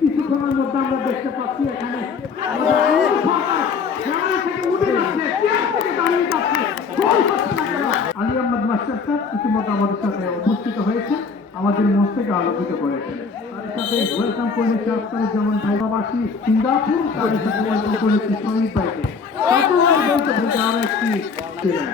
কিছুক্ষণের মধ্যে আমরা দেখতে পাচ্ছি এখানে আলী আহমদ মাস্টার স্যার ইতিমধ্যে আমাদের সাথে উপস্থিত হয়েছে, আমাদের মঞ্চ থেকে আলোকিত করেছেন। তার সাথে ওয়েলকাম করেছে আখতারুজ্জামান ভাই প্রবাসী সিঙ্গাপুর, তার সাথে ওয়েলকাম করেছি শহীদ ভাইকে। আরো একটি ছিলেন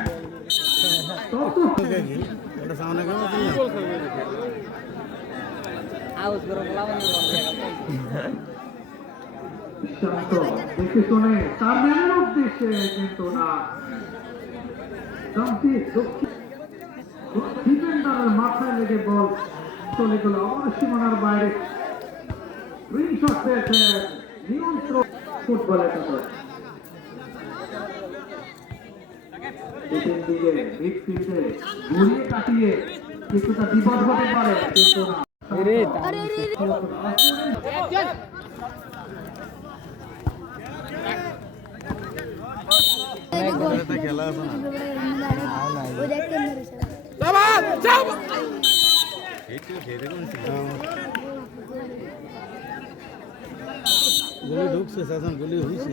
শান্ত দেখে শুনে তার ম্যানের উদ্দেশ্যে, কিন্তু না ডিফেন্ডারের মাথায় লেগে বল চলে গেল আমার সীমানার বাইরে। স্ক্রিনশট পেয়েছেন নিয়ন্ত্রণ ফুটবলের মতো। দিকে মিডফিল্ডে ঘুরিয়ে কাটিয়ে কিছুটা বিপদ হতে পারে, কিন্তু না খেলা আছে গুলি ঢুকছে, শাসন গুলি হয়েছে।